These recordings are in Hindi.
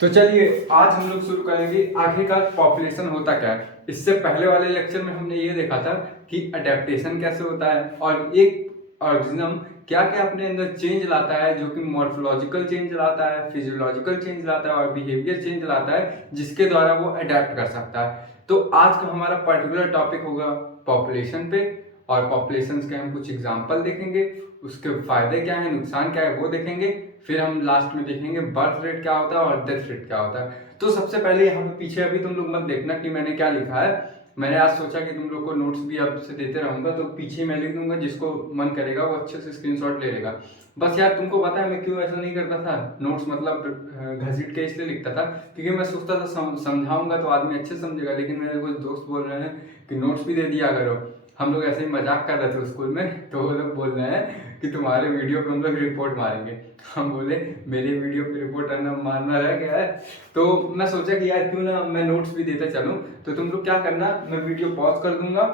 तो चलिए आज हम लोग शुरू करेंगे आखिरकार पॉपुलेशन होता क्या है। इससे पहले वाले लेक्चर में हमने ये देखा था कि अडेप्टेशन कैसे होता है और एक ऑर्गेनिज्म क्या क्या अपने अंदर चेंज लाता है, जो कि मॉर्फोलॉजिकल चेंज लाता है, फिजियोलॉजिकल चेंज लाता है और बिहेवियर चेंज लाता है, जिसके द्वारा वो अडेप्ट कर सकता है। तो आज का हमारा पर्टिकुलर टॉपिक होगा पॉपुलेशन पे, और पॉपुलेशन के हम कुछ एग्जाम्पल देखेंगे, उसके फायदे क्या है, नुकसान क्या है वो देखेंगे। फिर हम लास्ट में देखेंगे बर्थ रेट क्या होता है और डेथ रेट क्या होता है। तो सबसे पहले यहाँ पे पीछे अभी तुम लोग मत देखना कि मैंने क्या लिखा है। मैंने आज सोचा कि तुम लोग को नोट्स भी अब से देते रहूंगा, तो पीछे मैं लिख दूंगा, जिसको मन करेगा वो अच्छे से स्क्रीनशॉट ले लेगा। बस यार तुमको पता है मैं क्यों ऐसा नहीं करता था, नोट्स मतलब घसीट के इसलिए लिखता था क्योंकि मैं सोचता था समझाऊंगा तो आदमी अच्छे समझेगा, लेकिन मेरे कुछ दोस्त बोल रहे हैं कि नोट्स भी दे दिया करो। हम लोग ऐसे ही मजाक कर रहे थे स्कूल में, तो वो लोग बोल रहे हैं कि तुम्हारे वीडियो पे हम लोग रिपोर्ट मारेंगे। हम बोले मेरे वीडियो पे रिपोर्ट करना मारना रह गया है। तो मैं सोचा कि यार क्यों ना मैं नोट्स भी देता चलूं। तो तुम लोग क्या करना, मैं वीडियो पॉज कर दूंगा,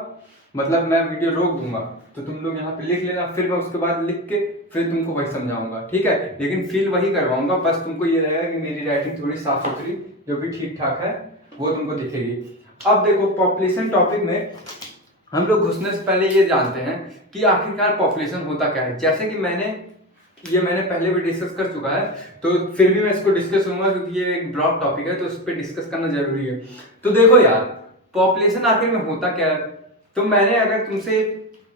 मतलब मैं वीडियो रोक दूंगा, तो तुम लोग यहाँ पे लिख लेना, फिर मैं उसके बाद लिख के फिर तुमको वही समझाऊंगा, ठीक है। लेकिन फील वही करवाऊंगा, बस तुमको ये रहेगा कि मेरी राइटिंग थोड़ी साफ सुथरी जो भी ठीक ठाक है वो तुमको दिखेगी। अब देखो पॉपुलेशन टॉपिक में हम लोग घुसने से पहले ये जानते हैं कि आखिरकार पॉपुलेशन होता क्या है। जैसे कि मैंने पहले भी डिस्कस कर चुका है, तो फिर भी मैं इसको डिस्कस करूंगा क्योंकि ये एक ब्रॉड टॉपिक है, तो इस पर डिस्कस करना जरूरी है। तो देखो यार, पॉपुलेशन आखिर में होता क्या है। तो मैंने अगर तुमसे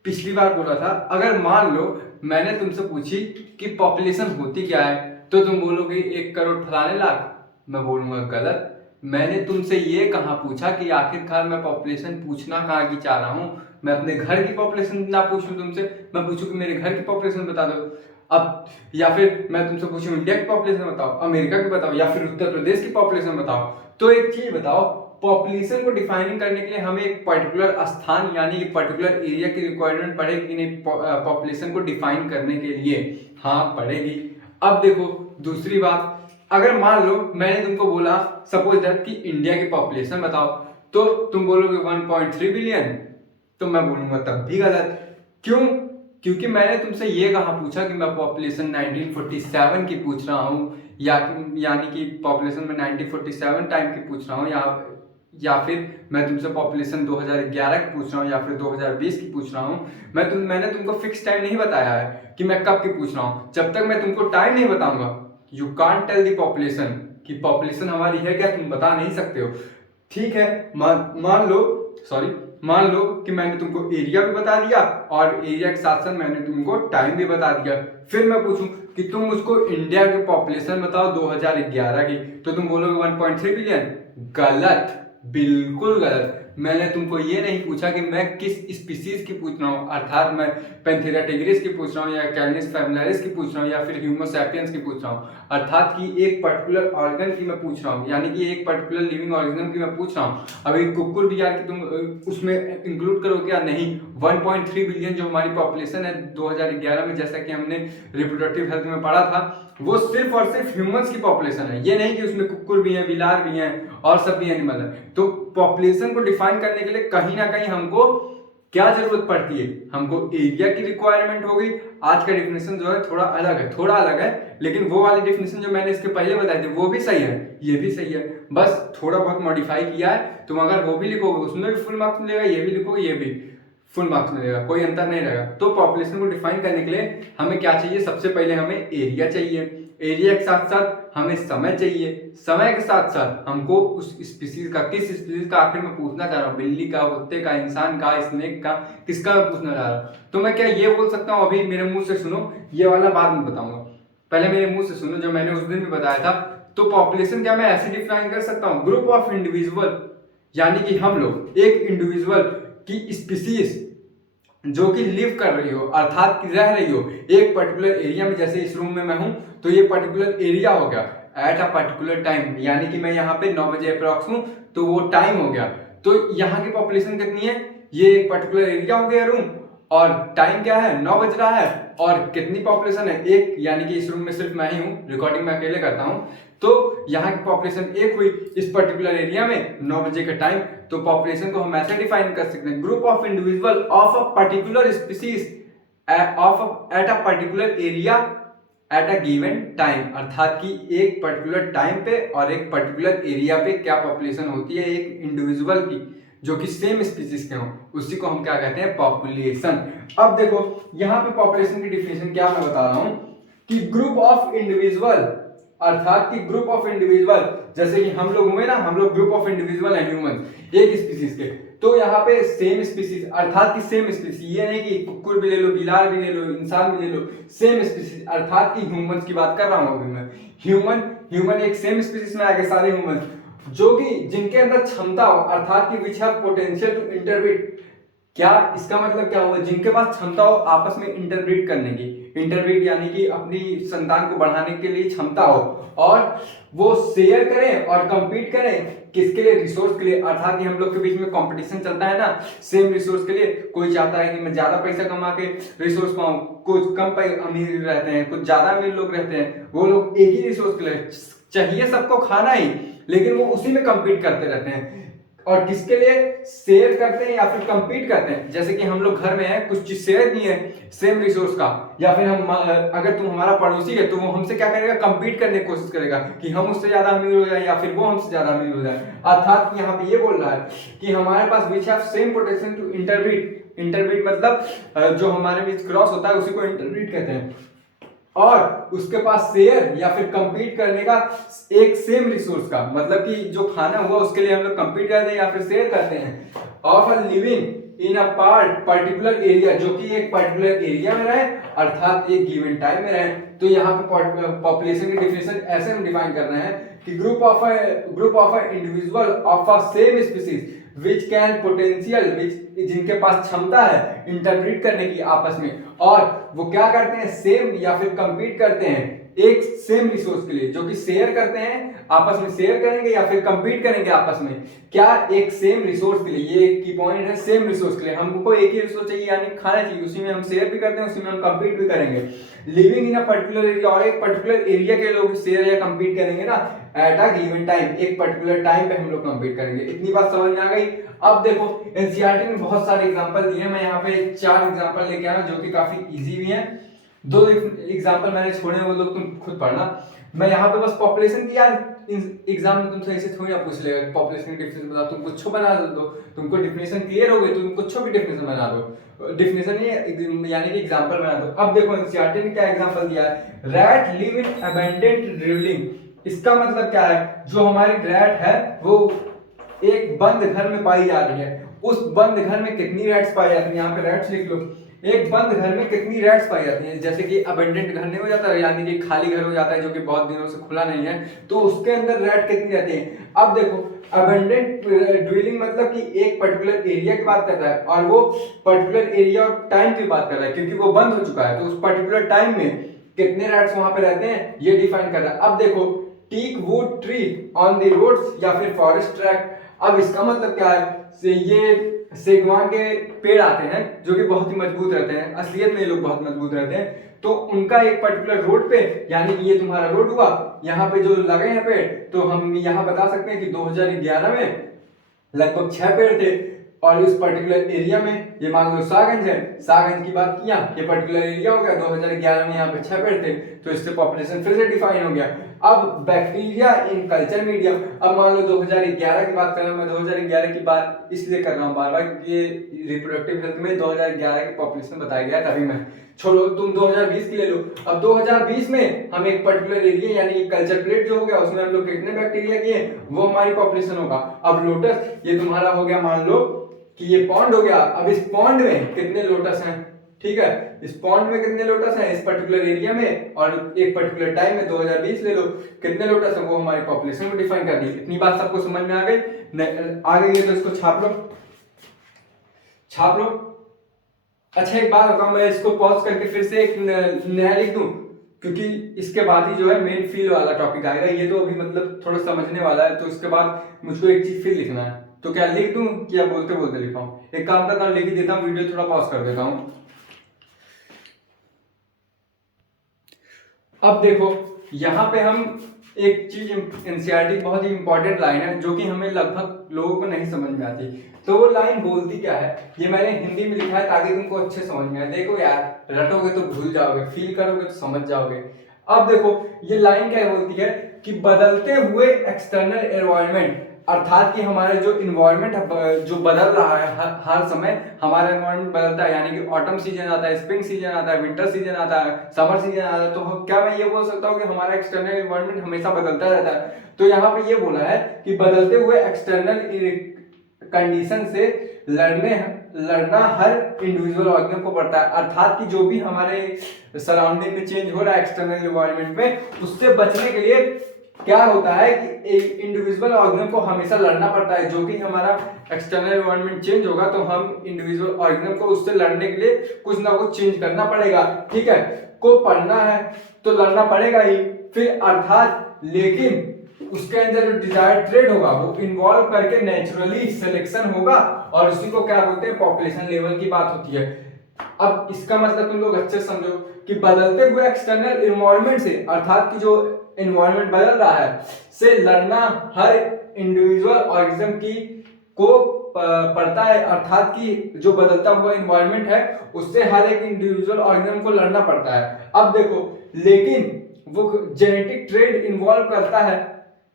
पिछली बार बोला था, अगर मान लो मैंने तुमसे पूछी कि पॉपुलेशन होती क्या है, तो तुम बोलोगे 1 करोड़ फलाने लाख। मैं बोलूंगा गलत। मैंने तुमसे ये कहाँ पूछा कि आखिरकार मैं पॉपुलेशन पूछना कहाँ की चाह रहा हूँ। मैं अपने घर की पॉपुलेशन ना पूछूं तुमसे, मैं पूछूं कि मेरे घर की पॉपुलेशन बता दो। अब या फिर मैं तुमसे पूछूं इंडिया की पॉपुलेशन बताओ, अमेरिका की बताओ, या फिर उत्तर प्रदेश की पॉपुलेशन बताओ। तो एक चीज बताओ, पॉपुलेशन को डिफाइनिंग करने के लिए हमें एक पर्टिकुलर स्थान यानी कि पर्टिकुलर एरिया की रिक्वायरमेंट पड़ेगी कि नहीं पॉपुलेशन को डिफाइन करने के लिए? हाँ पड़ेगी। अब देखो दूसरी बात, अगर मान लो मैंने तुमको बोला सपोज दैट कि इंडिया की पॉपुलेशन बताओ, तो तुम बोलोगे 1.3 बिलियन, तो मैं बोलूंगा तब भी गलत। क्यों? क्योंकि मैंने तुमसे ये कहा पूछा कि मैं पॉपुलेशन 1947 की पूछ रहा हूँ, यानी कि पॉपुलेशन में 1947 टाइम की पूछ रहा हूँ, या फिर मैं तुमसे पॉपुलेशन 2011 की पूछ रहा हूँ, या फिर 2020 की पूछ रहा हूँ। मैंने तुमको फिक्स टाइम नहीं बताया है कि मैं कब की पूछ रहा हूँ। जब तक मैं तुमको टाइम नहीं बताऊंगा, you can't tell the population कि पॉपुलेशन हमारी है क्या, तुम बता नहीं सकते हो। ठीक है, मान लो कि मैंने तुमको एरिया भी बता दिया और एरिया के साथ साथ मैंने तुमको टाइम भी बता दिया। फिर मैं पूछूं कि तुम मुझको इंडिया की पॉपुलेशन बताओ 2011 की, तो तुम बोलोगे 1.3 बिलियन। गलत, बिल्कुल गलत। मैंने तुमको ये नहीं पूछा कि मैं किस स्पीसीज की पूछ रहा हूँ, अर्थात मैं पैंथेरा टिग्रिस की पूछ रहा हूँ, या कैलिस फैमिलियारिस की पूछ रहा हूँ, या फिर होमो सैपियंस की पूछ रहा हूँ, अर्थात कि एक पर्टिकुलर ऑर्गन की मैं पूछ रहा हूँ, यानी कि एक पर्टिकुलर लिविंग ऑर्गेनिज्म की मैं पूछ रहा हूँ। अभी कुकुर भी यार कि तुम उसमें इंक्लूड करो क्या? नहीं। 1.3 बिलियन जो हमारी पॉपुलेशन है 2011 में, जैसा कि हमने रिप्रोडक्टिव हेल्थ में पढ़ा था, वो सिर्फ और सिर्फ ह्यूमंस की पॉपुलेशन है। ये नहीं कि उसमें कुकुर भी हैं, बिलार भी हैं और सब भी एनिमल है। तो पॉपुलेशन को डिफाइन करने के लिए कहीं ना कहीं हमको क्या जरूरत पड़ती है, हमको एरिया की रिक्वायरमेंट होगी। आज का डिफिनेशन जो है थोड़ा अलग है, लेकिन वो वाली डिफिनेशन जो मैंने इसके पहले बताई थी वो भी सही है, ये भी सही है, बस थोड़ा बहुत मॉडिफाई किया है। तुम अगर वो भी लिखोगे उसमें भी फुल मार्क्स मिलेगा, ये भी लिखोगे ये भी फुल मार्क्स मिलेगा, कोई अंतर नहीं रहेगा। तो पॉपुलेशन को डिफाइन करने के लिए हमें क्या चाहिए? सबसे पहले हमें एरिया चाहिए, एरिया के साथ साथ हमें समय चाहिए, समय के साथ साथ हमको उस स्पीसीज का, किस स्पीसीज का आखिर में पूछना चाह रहा हूँ, बिल्ली का, कुत्ते का, इंसान का, स्नेक का, किसका मैं पूछना चाह रहा हूँ। तो मैं क्या ये बोल सकता हूँ? अभी मेरे मुंह से सुनो, ये वाला बाद में बताऊंगा, पहले मेरे मुंह से सुनो जो मैंने उस दिन भी बताया था। तो पॉपुलेशन क्या मैं ऐसे डिफाइन कर सकता हूँ? ग्रुप ऑफ इंडिविजुअल, यानी कि हम लोग एक इंडिविजुअल की स्पीसीज जो कि लिव कर रही हो, अर्थात कि रह रही हो एक पर्टिकुलर एरिया में। जैसे इस रूम में मैं हूं, तो ये पर्टिकुलर एरिया हो गया एट अ पर्टिकुलर टाइम, यानी कि मैं यहाँ पे 9 बजे अप्रॉक्स हूं, तो वो टाइम हो गया। तो यहाँ की पॉपुलेशन कितनी है? ये एक पर्टिकुलर एरिया हो गया रूम, और टाइम क्या है? 9 बज रहा है। और कितनी पॉपुलेशन है? एक, यानी कि इस रूम में सिर्फ मैं ही हूँ, रिकॉर्डिंग मैं अकेले करता हूँ। तो यहाँ की पॉपुलेशन एक हुई इस पर्टिकुलर एरिया में 9 बजे का टाइम। तो पॉपुलेशन को हम ऐसे डिफाइन कर सकते हैं, group of individual of a particular species of at a particular area at a given time, अर्थात कि एक पर्टिकुलर टाइम पे और एक पर्टिकुलर एरिया पे क्या पॉपुलेशन होती है एक इंडिविजुअल की जो कि सेम स्पीसीज के हों, उसी को हम क्या कहते हैं, पॉपुलेशन। अब देखो यहाँ पे पॉपुलेशन की डिफिनेशन क्या मैं बता रहा हूं कि ग्रुप ऑफ इंडिविजुअल, अर्थात कि ग्रुप ऑफ इंडिविजुअल, जैसे कि हम लोग हुए ना, हम लोग group of individual and human, एक स्पीसीज के, तो यहाँ पे सेम स्पीसीज, अर्थात कि सेम स्पीसीज, ये नहीं कि कुकुर भी ले लो, बिलार भी ले लो, इंसान भी ले लो, सेम स्पीसीज, अर्थात कि ह्यूमंस की बात कर रहा हूं अभी मैं। ह्यूमन एक सेम स्पीसीज में आ गए सारे ह्यूमन, जो कि जिनके अंदर क्षमता हो, अर्थात कि which have potential to interbreed. क्या इसका मतलब क्या हुआ, जिनके पास क्षमता हो आपस में इंटरब्रीड करने की, इंटरब्रीड यानी कि अपनी संतान को बढ़ाने के लिए क्षमता हो, और वो शेयर करें और कंपीट करें किसके लिए, रिसोर्स के लिए, अर्थात कि हम लोग के बीच में कंपटीशन चलता है ना सेम रिसोर्स के लिए। कोई चाहता है कि मैं ज्यादा पैसा कमा के रिसोर्स पाऊं, कुछ कम अमीर रहते हैं, कुछ ज्यादा अमीर लोग रहते हैं, वो लोग एक ही रिसोर्स के लिए चाहिए सबको खाना ही, लेकिन वो उसी में कंपीट करते रहते हैं, और किसके लिए शेयर करते हैं या फिर कंपीट करते हैं। जैसे कि हम लोग घर में हैं, कुछ चीज शेयर किए हैं सेम रिसोर्स का, या फिर हम अगर तुम हमारा पड़ोसी है तो वो हमसे क्या करेगा, कंपीट करने की कोशिश करेगा कि हम उससे ज्यादा अमीर हो जाए या फिर वो हमसे ज्यादा अमीर हो जाए। अर्थात यहाँ पे ये बोल रहा है कि हमारे पास which have same potential to interbreed, interbreed मतलब जो हमारे बीच क्रॉस होता है उसी को इंटरब्रीड कहते हैं, और उसके पास शेयर या फिर कंपीट करने का एक सेम रिसोर्स का, मतलब कि जो खाना हुआ उसके लिए हम लोग कंपीट करते हैं या फिर शेयर करते हैं, of a living in a particular area, जो कि एक पर्टिकुलर एरिया में रहे, अर्थात एक गिवन टाइम में रहे। तो यहाँ पे पॉपुलेशन की डिफिनेशन ऐसे हम डिफाइन कर रहे हैं कि group of a individual of a same species which can potential, which जिनके पास क्षमता है इंटरप्रीट करने की आपस में, और वो क्या करते हैं, सेम या फिर कंपीट करते हैं एक सेम रिसोर्स के लिए, जो कि शेयर करते हैं आपस में, शेयर करेंगे या फिर कंपीट करेंगे आपस में, क्या एक सेम रिसोर्स के लिए, ये एक की पॉइंट है, सेम रिसोर्स के लिए हमको एक ही रिसोर्स चाहिए यानी खाना चाहिए, उसी में हम शेयर भी करते हैं, उसी में हम कंपीट भी करेंगे, living in a particular area, और एक पर्टिकुलर एरिया के लोग शेयर या कंपीट करेंगे ना एट अ गिवन टाइम, एक पर्टिकुलर टाइम पे हम लोग कंपीट करेंगे। इतनी बात समझ में आ गई। अब देखो एनसीईआरटी में बहुत सारे एग्जांपल दिए हैं, मैं यहाँ पे 4 एग्जांपल लेके आया जो कि काफी इजी भी हैं, 2 एग्जांपल मैंने छोड़े हैं, वो लोग तुम खुद पढ़ना। मैं यहाँ पे बस पॉपुलेशन की, यार एग्जाम में तुमसे ऐसे थोड़ी ना पूछ लेगा पॉपुलेशन की डिफिनेशन बता, तुम कुछ बना दो, तुमको डिफिनेशन क्लियर हो गई तो तुम कुछ भी डिफिनेशन बना दो, डिफिनेशन नहीं यानी कि एग्जांपल बना दो। अब देखो एनसीईआरटी ने क्या एग्जांपल दिया है, rat live in abundant dribbling. इसका मतलब क्या है, जो हमारी रैट है वो एक बंद घर में पाई जा रही है, उस बंद घर में कितनी रैट्स पाई जाती है, यहाँ पे रैट्स लिख लो, एक बंद घर में कितनी रैट्स पाई जाती हैं। जैसे कि अबंडेंट घर नहीं हो जाता यानी कि खाली घर हो जाता है जो कि बहुत दिनों से खुला नहीं है, तो उसके अंदर रैट कितनी रहती है। अब देखो अबंडेंट ड्वेलिंग मतलब कि एक पर्टिकुलर एरिया की बात कर रहा है, और वो पर्टिकुलर एरिया और टाइम की बात कर रहा है क्योंकि वो बंद हो चुका है, तो उस पर्टिकुलर टाइम में कितने रैट्स वहां पे रहते हैं ये डिफाइन कर रहा है। अब देखो teak wood tree on the roads या फिर फॉरेस्ट ट्रैक। अब इसका मतलब क्या है, ये सेगवान के पेड़ आते हैं जो कि बहुत ही मजबूत रहते हैं, असलियत में ये लोग बहुत मजबूत रहते हैं, तो उनका एक पर्टिकुलर रोड पे, यानी कि ये तुम्हारा रोड हुआ, यहाँ पे जो लगे हैं पेड़, तो हम यहाँ बता सकते हैं कि 2011 में लगभग 6 पेड़ थे, और इस पर्टिकुलर एरिया में ये मान लो शाहगंज है, शाहगंज की बात किया, ये पर्टिकुलर एरिया हो गया, 2011 में यहाँ पे 6 पेड़ थे, तो इससे पॉपुलेशन फिर से डिफाइन हो गया। अब बैक्टीरिया इन कल्चर मीडियम, अब मान लो 2011 की बात कर रहा हूं मैं, 2011 की बात इसलिए कर रहा हूँ बार बार क्योंकि ये रिप्रोडक्टिव हेल्थ में 2011 की पॉपुलेशन बताया गया, तभी मैं, छोड़ो तुम 2020 की ले लो। अब 2020 में हम एक पर्टिकुलर एरिया यानी कल्चर प्लेट जो हो गया उसमें हम लोग कितने बैक्टीरिया किए, वो हमारी पॉपुलेशन होगा। अब लोटस ये तुम्हारा हो गया, मान लो कि ये पॉन्ड हो गया, अब इस पॉन्ड में कितने लोटस हैं, ठीक है, इस पॉन्ड में कितने लोटस हैं इस पर्टिकुलर एरिया में, और एक पर्टिकुलर टाइम में 2020 ले लो, कितने लोटस हैं वो हमारी पॉपुलेशन को डिफाइन कर दी। इतनी बात सबको समझ में आ गई, आ गई है तो इसको छाप लो, छाप लो। अच्छा एक बात बताऊं, मैं इसको पॉज करके फिर से एक नया लिख दूं क्योंकि इसके बाद ही जो है मेन फील वाला टॉपिक आएगा, ये तो अभी मतलब थोड़ा समझने वाला है, तो इसके बाद मुझको एक चीज फिर लिखना है, तो क्या लिख दूं या बोलते बोलते लिखाऊं, एक काम करता हूं लिख ही देता हूं, वीडियो थोड़ा पॉज कर देता हूं। अब देखो यहाँ पे हम एक चीज, एनसीईआरटी बहुत ही इंपॉर्टेंट लाइन है जो कि हमें लगभग लोगों को नहीं समझ में आती, तो वो लाइन बोलती क्या है, ये मैंने हिंदी में लिखा है ताकि तुमको अच्छे समझ में आए। देखो यार रटोगे तो भूल जाओगे, फील करोगे तो समझ जाओगे। अब देखो ये लाइन क्या बोलती है कि बदलते हुए एक्सटर्नल एनवायरनमेंट, अर्थात कि हमारे जो इन्वायरमेंट जो बदल रहा है हर समय हमारा इन्वायरमेंट बदलता है, यानी कि ऑटम सीजन आता है, स्प्रिंग सीजन आता है, विंटर सीजन आता है, समर सीजन आता है, तो क्या मैं ये बोल सकता हूँ कि हमारा एक्सटर्नल इन्वायरमेंट हमेशा बदलता रहता है? तो यहाँ पे ये बोला है कि बदलते हुए एक्सटर्नल कंडीशन से लड़ना हर इंडिविजुअल ऑर्गेनिज्म को पड़ता है, अर्थात कि जो भी हमारे सराउंडिंग में चेंज हो रहा है एक्सटर्नल इन्वायरमेंट में, उससे बचने के लिए क्या होता है कि एक इंडिविजुअल ऑर्गेनिज्म को हमेशा लड़ना पड़ता है। जो कि हमारा एक्सटर्नल एनवायरनमेंट चेंज होगा तो हम इंडिविजुअल ऑर्गेनिज्म को उससे लड़ने के लिए कुछ ना कुछ चेंज करना पड़ेगा, ठीक है, को पढ़ना है तो लड़ना पड़ेगा ही। फिर अर्थात लेकिन उसके अंदर जो डिजायर्ड ट्रेड होगा वो इन्वॉल्व करके नेचुरली सिलेक्शन होगा, और उसी को क्या बोलते हैं, पॉपुलेशन लेवल की बात होती है। अब इसका मतलब तुम लोग अच्छे से समझो कि बदलते हुए एक्सटर्नल एनवायरनमेंट से, अर्थात कि जो एनवायरनमेंट बदल रहा है से लड़ना हर इंडिविजुअल ऑर्गेनिज्म की को पड़ता है, अर्थात कि जो बदलता हुआ एनवायरनमेंट है उससे हर एक इंडिविजुअल ऑर्गेनिज्म को लड़ना पड़ता है। अब देखो लेकिन वो जेनेटिक ट्रेड इन्वॉल्व करता है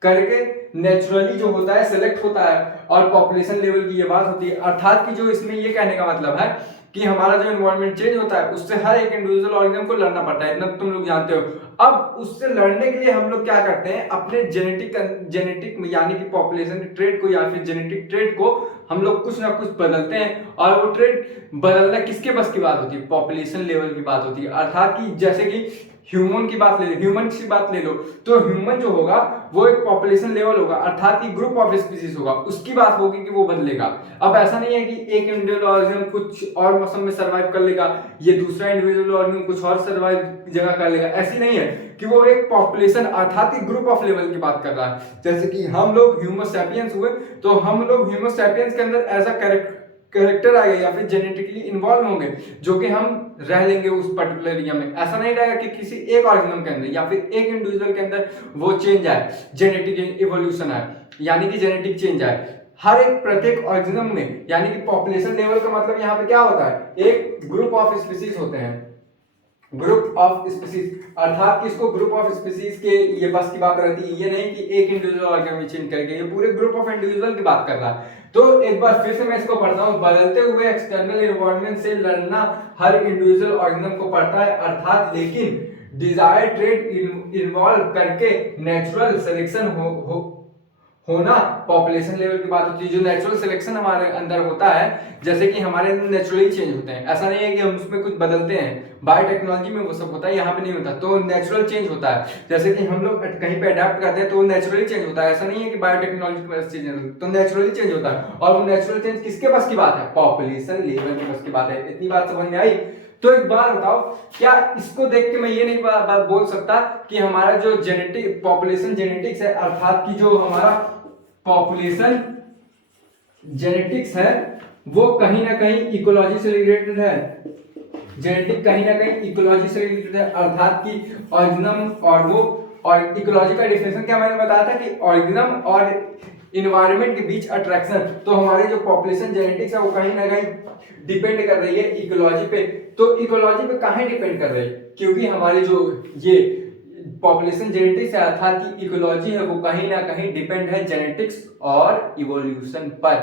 करके नेचुरली जो होता है सिलेक्ट होता है, और पॉपुलेशन लेवल की ये बात होती है, अर्थात कि जो इसमें ये कहने का मतलब है कि हमारा जो एनवायरनमेंट चेंज होता है उससे हर एक इंडिविजुअल ऑर्गेनिज्म को लड़ना पड़ता है, इतना तुम लोग जानते हो। अब उससे लड़ने के लिए हम लोग क्या करते हैं, अपने जेनेटिक यानी कि पॉपुलेशन ट्रेड को या फिर जेनेटिक ट्रेड को हम लोग कुछ ना कुछ बदलते हैं, और वो ट्रेड बदलना किसके बस की बात होती है, पॉपुलेशन लेवल की बात होती है। अर्थात कि जैसे कि ह्यूमन की बात ले लो, ह्यूमन की बात ले लो, तो ह्यूमन जो होगा वो एक पॉपुलेशन लेवल होगा, अर्थात कि ग्रुप ऑफ स्पीसीज होगा, उसकी बात होगी कि वो बदलेगा। अब ऐसा नहीं है कि एक इंडिविजुअल ऑर्गेनिज्म कुछ और मौसम में सर्वाइव कर लेगा, ये दूसरा इंडिविजुअल ऑर्गेनिज्म कुछ और सर्वाइव जगह कर लेगा, ऐसी नहीं है कि वो एक पॉपुलेशन अर्थात कि ग्रुप ऑफ लेवल की बात कर रहा है। जैसे कि हम लोग ह्यूमो सैपियंस हुए, तो हम लोग ह्यूमो सैपियंस के अंदर एज अ कैरेक्टर आ गए या फिर जेनेटिकली इन्वॉल्व होंगे, जो कि हम रह लेंगे उस पर्टिकुलर एरिया में। ऐसा नहीं रहेगा कि किसी एक ऑर्गेनिज्म के अंदर या फिर एक इंडिविजुअल के अंदर वो चेंज आए, जेनेटिक इवोल्यूशन आए, यानी कि जेनेटिक चेंज आए हर एक प्रत्येक ऑर्गेनिज्म में। यानी कि पॉपुलेशन लेवल का मतलब यहाँ पे क्या होता है, एक ग्रुप ऑफ स्पीसीज होते हैं, ग्रुप ऑफ स्पीसीज, अर्थात कि इसको ग्रुप ऑफ स्पीसीज के ये बस की बात रहती है, ये नहीं कि एक इंडिविजुअल ऑर्गेनिज्म चेंज करके, ये पूरे ग्रुप ऑफ इंडिविजुअल की बात कर रहा है। तो एक बार फिर से मैं इसको पढ़ता हूं, बदलते हुए एक्सटर्नल एनवायरनमेंट से लड़ना हर इंडिविजुअल ऑर्गेनिज्म को पड़ता है, अर्थात लेकिन डिजायर्ड ट्रेड इन्वॉल्व करके नेचुरल सिलेक्शन होना पॉपुलेशन लेवल की बात होती है। जो नेचुरल सिलेक्शन हमारे अंदर होता है, जैसे कि हमारे अंदर नेचुरली चेंज होते हैं, ऐसा नहीं है कि हम उसमें कुछ बदलते हैं, बायोटेक्नोलॉजी में वो सब होता है, यहाँ पे नहीं होता। तो नेचुरल चेंज होता है, जैसे कि हम लोग कहीं पे अडेप्ट करते हैं तो वो नेचुरली चेंज होता है, ऐसा नहीं है कि बायोटेक्नोलॉजी की वजह से चेंज होता है, तो नेचुरली चेंज होता है। और वो नेचुरल चेंज किसके बस की बात है, पॉपुलेशन लेवल की बस की बात है। इतनी बात समझ में आई? तो एक बार बताओ, क्या इसको देख के मैं ये नहीं बात बोल सकता कि हमारा जो जेनेटिक पॉपुलेशन जेनेटिक्स है, अर्थात कि जो हमारा पॉपुलेशन जेनेटिक्स है वो कहीं ना कहीं इकोलॉजी से रिलेटेड है, जेनेटिक कहीं ना कहीं इकोलॉजी से रिलेटेड है, अर्थात कि ऑर्गेनिज्म और वो, और इकोलॉजी का डिफिनेशन क्या मैंने बताया था कि ऑर्गेनिज्म और इन्वायरमेंट के बीच अट्रैक्शन। तो हमारी जो पॉपुलेशन जेनेटिक्स है वो कहीं ना कहीं डिपेंड कर रही है इकोलॉजी पे। तो इकोलॉजी पे कहाँ डिपेंड कर रही है, क्योंकि हमारी जो ये पॉपुलेशन जेनेटिक्स है अर्थात की इकोलॉजी है वो कहीं ना कहीं डिपेंड है जेनेटिक्स और इवोल्यूशन पर।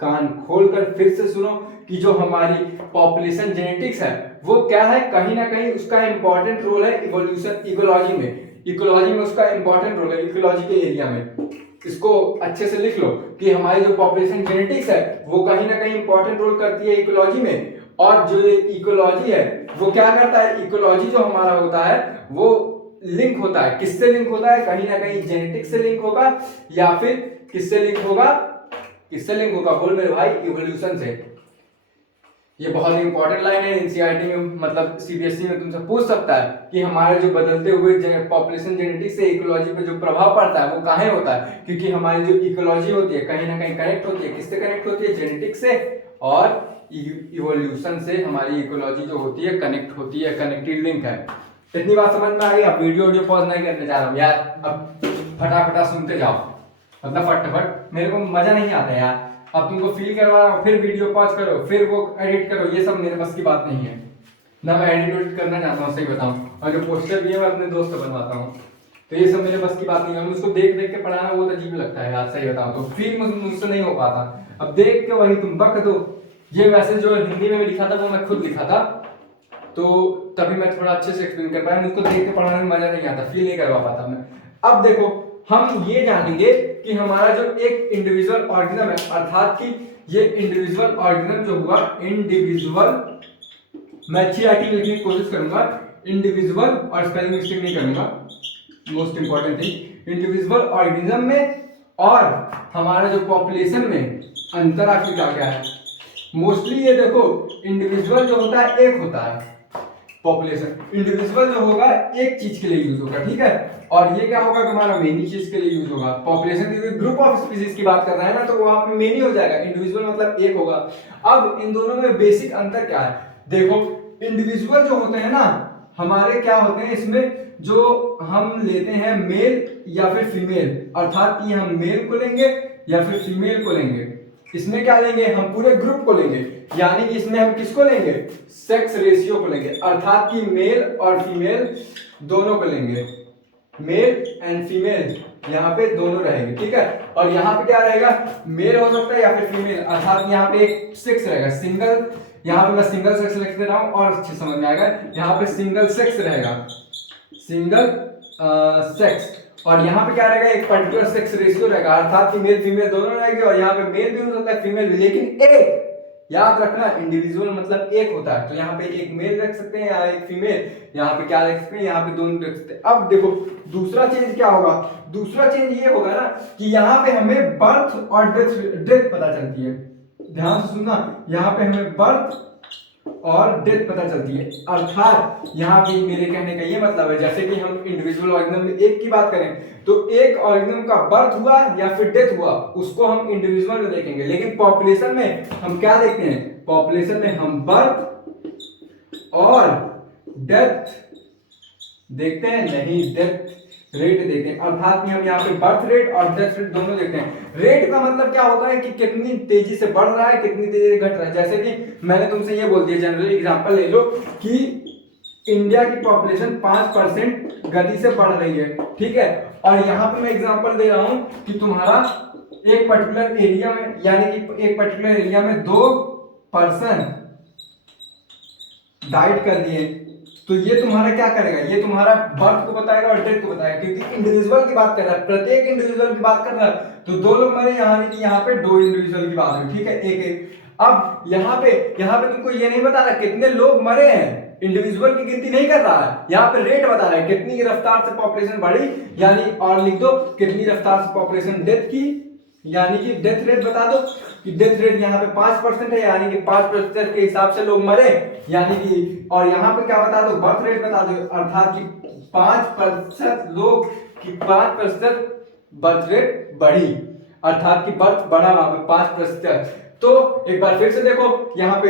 कान खोलकर फिर से सुनो कि जो हमारी पॉपुलेशन जेनेटिक्स है वो क्या है, कहीं ना कहीं उसका इंपॉर्टेंट रोल है इवोल्यूशन इकोलॉजी में, इकोलॉजी में उसका इंपॉर्टेंट रोल है इकोलॉजी के एरिया में। इसको अच्छे से लिख लो कि हमारी जो पॉपुलेशन जेनेटिक्स है वो कहीं ना कहीं इंपॉर्टेंट रोल करती है इकोलॉजी में, और जो ये इकोलॉजी है वो क्या करता है, इकोलॉजी जो हमारा होता है वो लिंक होता है, किससे लिंक होता है, कहीं ना कहीं जेनेटिक्स से लिंक होगा या फिर किससे लिंक होगा, किससे लिंक होगा, बोल मेरे भाई, इवोल्यूशन से। ये बहुत ही इंपॉर्टेंट लाइन है, एनसीईआरटी में मतलब सीबीएसई में तुमसे पूछ सकता है कि हमारे जो बदलते हुए पॉपुलेशन जेनेटिक्स से इकोलॉजी पे जो प्रभाव पड़ता है वो कहाँ होता है, क्योंकि हमारी जो इकोलॉजी होती है कहीं ना कहीं कनेक्ट होती है, किससे कनेक्ट होती है, जेनेटिक्स से और इवोल्यूशन से हमारी इकोलॉजी जो होती है कनेक्ट होती है, कनेक्टेड लिंक है। इतनी बात समझ में आ गई? अब वीडियो पॉज नहीं करने जा रहा हूँ यार, अब फटाफटा सुनते जाओ, मतलब फटाफट, मेरे को मजा नहीं आता यार। अब तुमको फील करवा रहा हूँ, फिर वीडियो पॉज करो, फिर वो एडिट करो, ये सब मेरे बस की बात नहीं है। ना मैं एडिट करना चाहता हूँ, सही बताऊँ। और जो पोस्टर भी है मैं अपने दोस्त से बनवाता हूँ, तो ये सब मेरे बस की बात नहीं है। उसको देख देख के पढ़ाना बहुत अजीब लगता है यार, सही बताऊँ तो फील मुझसे नहीं हो पाता। अब देख के वही तुम बक दो। ये वैसे जो हिंदी में लिखा था वो मैं खुद लिखा था, तो तभी मैं थोड़ा अच्छे से एक्सप्लेन कर पाया। मुझको देख के पढ़ाने में मजा नहीं आता, फील नहीं करवा पाता मैं। अब देखो हम ये जानेंगे कि हमारा जो एक इंडिविजुअल ऑर्गेनिज्म है, अर्थात कि ये इंडिविजुअल ऑर्गेनिज्म जो हुआ, इंडिविजुअल, मैं अच्छी राइटिंग लिखने की कोशिश करूंगा, इंडिविजुअल, और स्पेलिंग मिस्टेक नहीं करूंगा, most important thing, individual organism में और हमारा जो पॉपुलेशन में अंतर आखिर क्या है। मोस्टली ये देखो, इंडिविजुअल जो होता है एक होता है, पॉपुलेशन, इंडिविजुअल जो होगा एक चीज के लिए यूज होगा, ठीक है। और ये क्या होगा कि हमारा मेनी चीज के लिए यूज होगा। पॉपुलेशन क्योंकि ग्रुप ऑफ स्पीसीज की बात कर रहा है ना, तो वहां पे मेनी हो जाएगा, इंडिविजुअल मतलब एक होगा। अब इन दोनों में बेसिक अंतर क्या है, देखो इंडिविजुअल जो होते हैं ना हमारे, क्या होते हैं इसमें, जो हम लेते हैं मेल या फिर फीमेल, अर्थात कि हम मेल को लेंगे या फिर फीमेल को लेंगे। इसमें क्या लेंगे, हम पूरे ग्रुप को लेंगे, यानी कि इसमें हम किसको लेंगे, सेक्स रेशियो को लेंगे, अर्थात कि मेल और फीमेल दोनों को लेंगे, मेल एंड फीमेल यहाँ पे दोनों रहेंगे, ठीक है। और यहाँ पे क्या रहेगा, मेल हो सकता है या फिर फीमेल, अर्थात यहाँ पे एक सेक्स रहेगा, सिंगल, यहाँ पे मैं सिंगल सेक्स लिख दे रहा हूँ और अच्छे समझ में आएगा, यहाँ पे सिंगल सेक्स रहेगा, सिंगल सेक्स। और यहाँ पे क्या रहेगा, एक पर्टिकुलर सेक्स रेशियो रहेगा, अर्थात कि मेल फीमेल दोनों रहेंगे, और यहाँ पे मेल भी हो सकता है फीमेल भी, लेकिन एक याद रखना, इंडिविजुअल मतलब एक होता है, तो यहाँ पे एक मेल रख सकते हैं या एक फीमेल, यहाँ पे क्या रख सकते हैं, यहाँ पे दोनों रख सकते हैं। अब देखो दूसरा चेंज क्या होगा, दूसरा चेंज ये होगा ना कि यहाँ पे हमें बर्थ और डेथ पता चलती है, ध्यान से सुनना, यहाँ पे हमें बर्थ और डेथ पता चलती है, अर्थात यहाँ पे मेरे कहने का ये मतलब है, जैसे कि हम इंडिविजुअल ऑर्गेनिज्म में एक की बात करें तो एक ऑर्गेनिज्म का बर्थ हुआ या फिर डेथ हुआ उसको हम इंडिविजुअल में देखेंगे, लेकिन पॉपुलेशन में हम क्या देखते हैं, पॉपुलेशन में हम बर्थ और डेथ देखते हैं, नहीं डेथ रेट देखते हैं, अर्थात कि हम यहाँ पे बर्थ रेट और डेथ रेट दोनों देखते हैं। रेट का मतलब क्या होता है कि कितनी तेजी से बढ़ रहा है, कितनी तेजी से घट रहा है। जैसे कि मैंने तुमसे ये बोल दिया, जनरली एग्जांपल ले लो कि इंडिया की पॉपुलेशन 5% गति से बढ़ रही है, ठीक है। और यहाँ पे मैं एग्जांपल दे रहा हूं कि तुम्हारा एक पर्टिकुलर एरिया में, यानी कि एक पर्टिकुलर एरिया में 2 पर्सन डाइट कर दिए, तो ये तुम्हारा क्या करेगा, ये तुम्हारा बर्थ को बताएगा और डेथ को बताएगा, क्योंकि इंडिविजुअल की बात कर रहा है, प्रत्येक इंडिविजुअल की बात कर रहा है, तो 2 लोग मरे, यहाँ पे 2 इंडिविजुअल की बात है, ठीक है, एक एक। अब यहाँ पे तुमको ये नहीं बता रहा कितने लोग मरे हैं, इंडिविजुअल की गिनती नहीं कर रहा है, यहाँ पे रेट बता रहा है, कितनी रफ्तार से पॉपुलेशन बढ़ी, यानी और लिख दो कितनी रफ्तार से पॉपुलेशन डेथ की, यानी कि डेथ रेट बता दो कि डेथ रेट यहाँ पे 5% है, यानी कि 5% के हिसाब से लोग मरे, यानी कि, और यहाँ पे क्या बता दो, बर्थ रेट बता दो, अर्थात कि 5% लोग की 5% बर्थ रेट बढ़ी, अर्थात कि बर्थ बढ़ा वहां पे 5%। तो एक बार फिर से देखो, यहाँ पे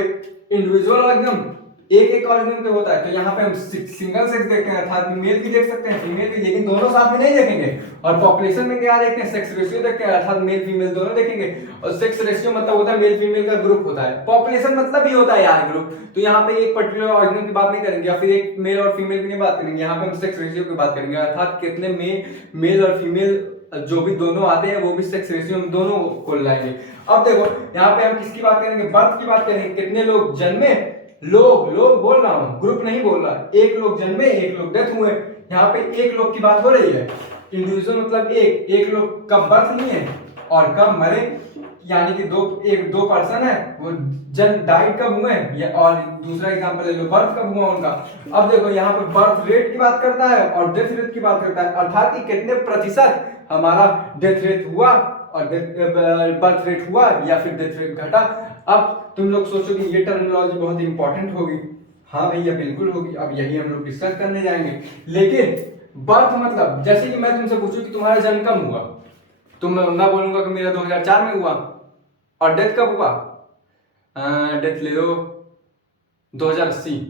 इंडिविजुअल ऑर्गेनिज्म एक ऑर्गेनिज्म पे होता है, तो यहाँ पे हम सिंगल सेक्स देखते हैं, अर्थात मेल भी देख सकते हैं फीमेल भी, लेकिन दोनों साथ में नहीं देखेंगे। और पॉपुलेशन में क्या देखते हैं, सेक्स रेशियो देखते हैं, अर्थात मेल फीमेल दोनों देखेंगे। और सेक्स रेशियो मतलब होता है मेल फीमेल का ग्रुप होता है, पॉपुलेशन मतलब ही होता है यार ग्रुप। तो यहाँ पे एक पर्टिकुलर ऑर्गेनिज्म की बात नहीं करेंगे, या फिर एक मेल और फीमेल की नहीं बात करेंगे, यहाँ पे हम सेक्स रेशियो की बात करेंगे, अर्थात कितने मेल और फीमेल जो भी दोनों आते हैं वो भी सेक्स रेशियो में दोनों को लाएंगे। अब देखो यहाँ पे हम किसकी बात करेंगे, बर्थ की बात करेंगे, कितने लोग जन्मे, लोग बोल रहा हूं, ग्रुप नहीं बोल रहा, एक लोग जन्मे, एक लोग डेथ हुए, यहाँ पे एक लोग की बात हो रही है, इंडिविजुअल मतलब एक लोग कब बर्थ नहीं है और कब मरे, यानी कि दो पर्सन है वो जन डाइट कब हुए, और दूसरा एग्जांपल ले लो बर्थ कब हुआ उनका। अब देखो यहाँ पे बर्थ रेट की बात करता है और डेथ रेट की बात करता है, अर्थात कि कितने प्रतिशत हमारा डेथ रेट हुआ और बर्थ रेट हुआ या फिर डेथ रेट घटा। अब तुम लोग सोचो कि ये टर्मिनोलॉजी बहुत इंपॉर्टेंट होगी, हाँ भैया बिल्कुल होगी, अब यही हम लोग डिस्कस करने जाएंगे। लेकिन बर्थ मतलब, जैसे कि मैं तुमसे पूछूं कि तुम्हारा जन्म कब हुआ, तो मैं बोलूंगा कि मेरा 2004 में हुआ, और डेथ कब हुआ, डेथ ले लो 2080,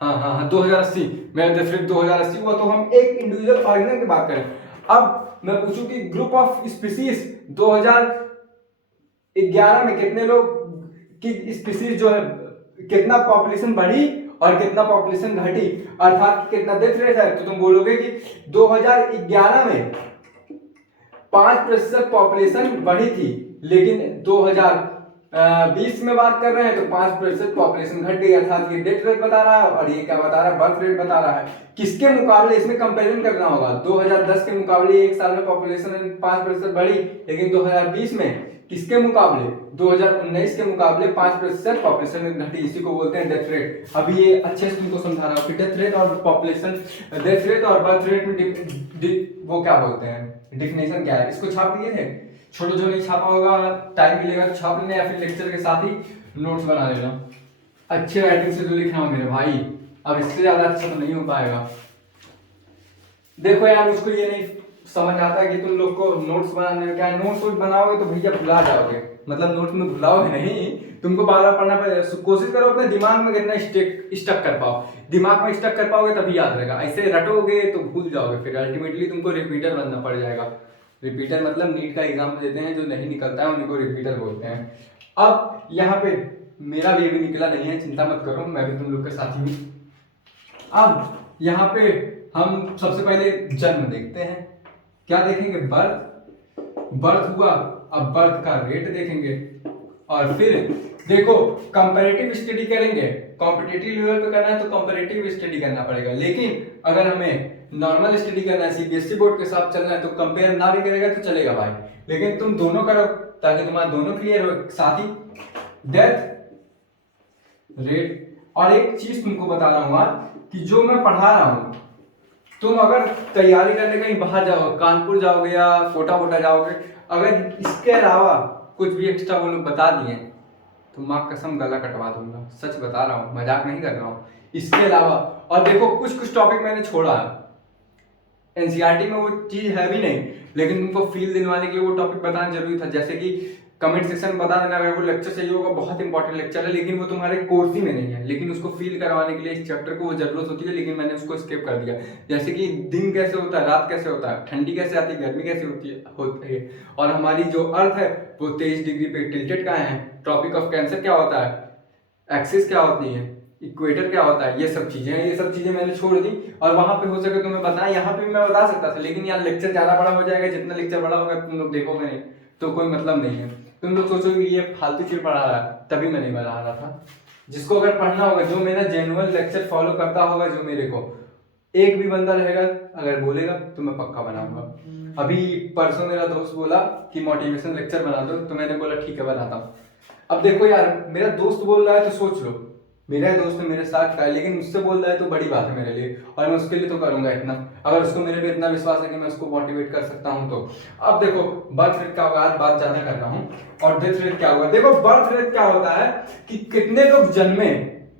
हाँ 2080, मेरा डेथ रेट 2080 हुआ, तो हम एक इंडिविजुअल ऑर्गेनिज्म की बात करें। अब मैं पूछूं कि ग्रुप ऑफ स्पीसीज 2011 में कितने लोग की स्पीसीज जो है, कितना पॉपुलेशन बढ़ी और कितना पॉपुलेशन घटी, अर्थात कितना डेथ रेट है, तो तुम बोलोगे कि 2011 में 5% पॉपुलेशन बढ़ी थी, लेकिन 2020 में बात कर रहे हैं तो 5% पॉपुलेशन घट गई, अर्थात ये डेथ रेट बता रहा है और ये क्या बता रहा है, बर्थ रेट बता रहा है। किसके मुकाबले इसमें कंपैरिजन करना होगा, 2010 के मुकाबले एक साल में पॉपुलेशन 5% बढ़ी, लेकिन 2020 में किसके मुकाबले, 2019 के मुकाबले 5% पॉपुलेशन घटी, इसी को बोलते हैं डेथ रेट। अभी ये अच्छे से तुमको समझा रहा हूँ कि डेथ रेट और पॉपुलेशन, डेथ रेट और बर्थ रेट में वो क्या बोलते हैं, डिफिनेशन क्या है। इसको छाप दिए थे, छोटे जो नहीं छापा होगा टाइम मिलेगा तो छाप लेना, या फिर लेक्चर के साथ ही नोट्स बना लेना, अच्छे राइटिंग से जो लिखना हो मेरे भाई, अब इससे ज्यादा अच्छा तो नहीं हो पाएगा। देखो यार, उसको ये नहीं समझ आता है कि तुम लोग को नोट्स बनाने में क्या है, नोट्स बनाओगे तो भैया भुला जाओगे, मतलब नोट्स में भुलाओगे नहीं, तुमको बार बार पढ़ना पड़ेगा। कोशिश करो अपने दिमाग में कितना स्टक कर पाओ, दिमाग में स्टक कर पाओगे तभी याद रहेगा, ऐसे रटोगे तो भूल जाओगे, फिर अल्टीमेटली तुमको रिपीटर बनना पड़ जाएगा। रिपीटर मतलब नीट का एग्जाम देते हैं जो नहीं निकलता है उनको रिपीटर बोलते हैं। अब यहाँ पे मेरा भी अभी निकला नहीं है, चिंता मत करो, मैं भी तुम लोग के साथ ही हूँ। अब यहाँ पे हम सबसे पहले जन्म देखते हैं, क्या देखेंगे, बर्थ हुआ, अब बर्थ का रेट देखेंगे, और फिर देखो कंपैरेटिव स्टडी करेंगे, कॉम्पिटिटिव लेवल पे करना है तो कंपैरेटिव स्टडी करना पड़ेगा, लेकिन अगर हमें नॉर्मल स्टडी करना है, सीबीएसई बोर्ड के साथ चलना है तो कंपेयर ना भी करेगा तो चलेगा भाई, लेकिन तुम दोनों करो ताकि तुम्हारा दोनों क्लियर हो, साथ ही डेथ रेट। और एक चीज तुमको बता रहा हूँ आज कि जो मैं पढ़ा रहा हूँ, तुम अगर तैयारी करने कहीं बाहर जाओ, कानपुर जाओगे या कोटा वोटा जाओगे, अगर इसके अलावा कुछ भी एक्स्ट्रा वो लोग बता दिए तो माँ कसम गला कटवा दूंगा, सच बता रहा हूँ, मजाक नहीं कर रहा हूँ। इसके अलावा और देखो कुछ टॉपिक मैंने छोड़ा है, एनसीईआरटी में वो चीज है भी नहीं, लेकिन तुमको फील दिलवाने के लिए वो टॉपिक बताना जरूरी था, जैसे कि कमेंट सेक्शन में बता देना अगर वो लेक्चर चाहिए होगा, बहुत इंपॉर्टेंट लेक्चर है, लेकिन वो तुम्हारे कोर्स ही में नहीं है, लेकिन उसको फील करवाने के लिए इस चैप्टर को वो जरूरत होती है, लेकिन मैंने उसको स्किप कर दिया। जैसे कि दिन कैसे होता है, रात कैसे होता है, ठंडी कैसे आती है, गर्मी कैसे होती है, और हमारी जो अर्थ है वो 23 डिग्री पे टिल्टेड कहाँ है, ट्रॉपिक ऑफ कैंसर क्या होता है, एक्सिस क्या होती है, इक्वेटर क्या होता है, ये सब चीजें मैंने छोड़ दी, और वहां पे हो सके तो मैं बताया, यहाँ पे मैं बता सकता था, लेकिन यार लेक्चर ज्यादा बड़ा हो जाएगा, जितना लेक्चर बड़ा होगा तुम लोग देखोगे नहीं तो कोई मतलब नहीं है, तुम लोग सोचोगे ये फालतू चीज पढ़ा रहा है, तभी मैं नहीं बना रहा था। जिसको अगर पढ़ना होगा, जो मेरा जेन्युइन लेक्चर फॉलो करता होगा, जो मेरे को एक भी बंदा रहेगा अगर बोलेगा तो मैं पक्का बनाऊंगा। अभी परसों मेरा दोस्त बोला कि मोटिवेशन लेक्चर बना दो, तो मैंने बोला ठीक है बनाता हूँ। अब देखो यार, मेरा दोस्त बोल रहा है तो सोच लो, मेरा दोस्त ने मेरे साथ कहा, लेकिन मुझसे बोल रहा है तो बड़ी बात है मेरे लिए, और मैं उसके लिए तो करूंगा इतना, अगर उसको मेरे पे इतना विश्वास है कि मैं उसको मोटिवेट कर सकता हूं तो। अब देखो बर्थ रेट क्या होगा, आज बात ज्यादा कर रहा हूं, और डेथ रेट क्या होगा। देखो बर्थ रेट क्या होता है कि कितने लोग जन्मे,